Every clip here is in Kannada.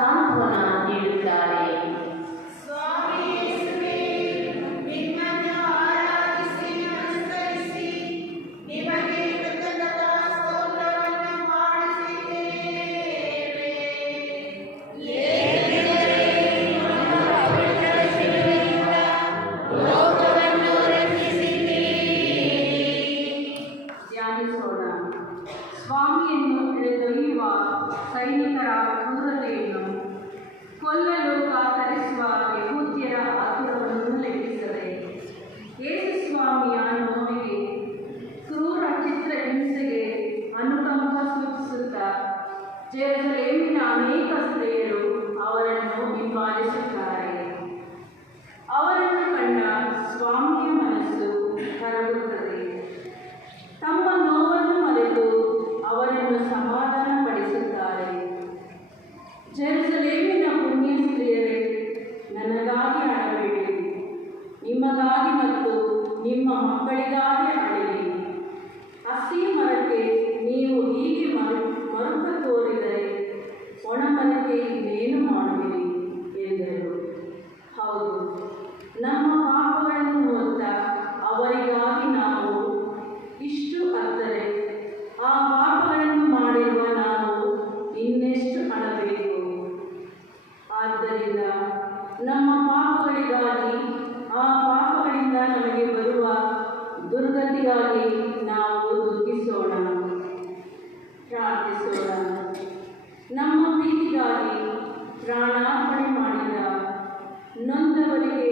ಸಾಂತ್ವನ ನೀಡುತ್ತಾರೆ. ಸ್ವಾಮಿಯನ್ನು ಎಳೆದೊಯ್ಯುವ ಸೈನಿಕರ ಕ್ರೂರತೆಯನ್ನು, ಕೊಲ್ಲಲು ಕಾತರಿಸುವ ಯಹೂದ್ಯರ ಆತುರವನ್ನು ಲೆಕ್ಕಿಸದೆ ಯೇಸು ಸ್ವಾಮಿಯ ನೋವಿಗೆ, ಕ್ರೂರ ಚಿತ್ರಹಿಂಸೆಗೆ ಅನುಕಂಪ ಸೂಚಿಸುತ್ತಾ ಜೆರುಸಲೇಮಿನ ಅನೇಕ ಸ್ತ್ರೀಯರು ಅವರನ್ನು ಹಿಂಬಾಲಿಸುತ್ತಾರೆ. ಅವರನ್ನು ಕಂಡ ಸ್ವಾಮಿಯ ಮನಸ್ಸು ಕರಗುತ್ತದೆ. ತಮ್ಮ ನೋವನ್ನು ಮರೆತು ಅವರನ್ನು ಸಮಾಧಾನಪಡಿಸುತ್ತಾರೆ. ಜೆರುಸಲೇಮಿನ ಪುಣ್ಯ ಸ್ತ್ರೀಯರೇ, ನನಗಾಗಿ ಅಳಬೇಡಿ, ನಿಮಗಾಗಿ ಮತ್ತು ನಿಮ್ಮ ಮಕ್ಕಳಿಗಾಗಿ ಅಳಿರಿ. ಹಸಿಯ ಮರಕ್ಕೆ ನೀವು ಹೀಗೆ ಮರುಕ ತೋರಿದರೆ ಒಣ ಮರಕ್ಕೆ ಇನ್ನೇನು ಮಾಡುವಿರಿ ಎಂದರು. ಹೌದು, ನಮ್ಮ ಪಾಪಗಳನ್ನು ಹೊತ್ತ ಅವರಿಗಾಗಿ ನಾವು ಇಷ್ಟು ಅತ್ತರೆ ಆ ಪಾಪಗಳನ್ನು ಮಾಡಿರುವ ನಾವು ಇನ್ನೆಷ್ಟು ಅಳಬೇಕು. ಆದ್ದರಿಂದ ನಮ್ಮ ಪಾಪಗಳಿಗಾಗಿ, ಆ ಪಾಪಗಳಿಂದ ನಮಗೆ ಬರುವ ದುರ್ಗತಿಗಾಗಿ ನಾವು ದುಃಖಿಸೋಣ, ಪ್ರಾರ್ಥಿಸೋಣ. ನಮ್ಮ ಪ್ರೀತಿಗಾಗಿ ಪ್ರಾಣಾರ್ಪಣೆ ಮಾಡಿದ ನೊಂದವರಿಗೆ,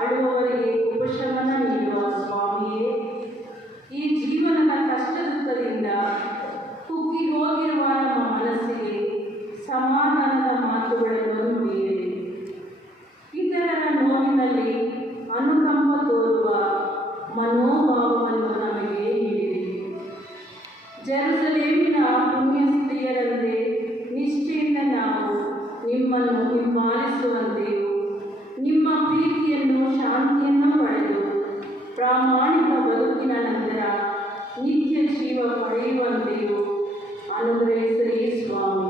ಅಳುವವರಿಗೆ ಉಪಶಮನ ನೀಡುವ ಸ್ವಾಮಿಯೇ, ಈ ಜೀವನದ ಕಷ್ಟ ದುಃಖದಿಂದ ಕುಗ್ಗಿ ಹೋಗಿರುವ ನಮ್ಮ ಮನಸ್ಸಿಗೆ ಸಮಾಧಾನದ ಮಾತುಗಳನ್ನು ನುಡಿಯಿರಿ. ಇತರರ ನೋವಿನಲ್ಲಿ ಅನುಕಂಪ ತೋರುವ ಮನೋಭಾವವನ್ನು ನಮಗೆ ನೀಡಿರಿ. ಜೆರುಸಲೇಮಿನ ಪುಣ್ಯ ಸ್ತ್ರೀಯರಂತೆ ನಿಷ್ಠೆಯಿಂದ ನಾವು ನಿಮ್ಮನ್ನು ಹಿಂಬಾಲಿಸುವಂತೆಯೂ, ನಿಮ್ಮ ಪ್ರೀತಿಯನ್ನು, ಶಾಂತಿಯನ್ನು ಪಡೆದು ಪ್ರಾಮಾಣಿಕ ಬದುಕಿನ ನಂತರ ನಿತ್ಯ ಜೀವ ಪಡೆಯುವಂತೆಯೂ ಅನುಗ್ರಹಿಸಿರಿ ಸ್ವಾಮಿ.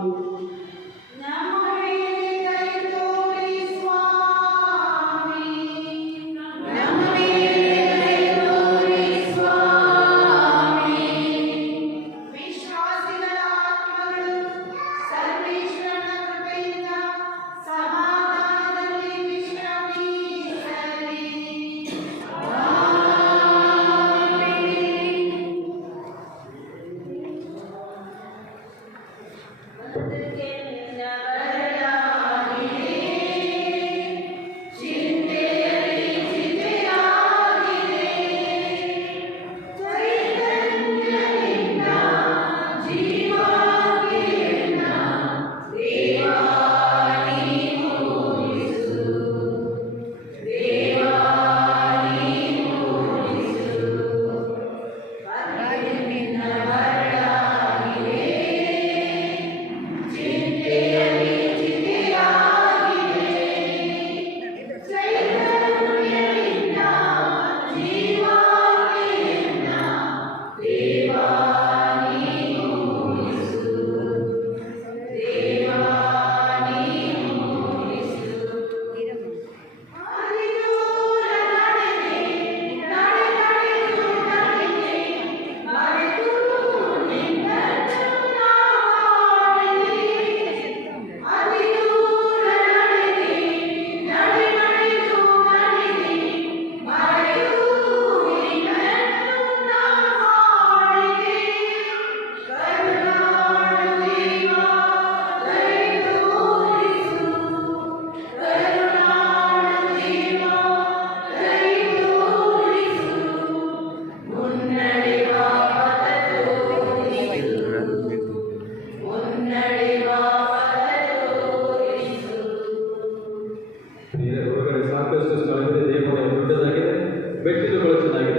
ಬೆಟ್ಟಿಲು ಬಳಸಲಾಗಿದೆ.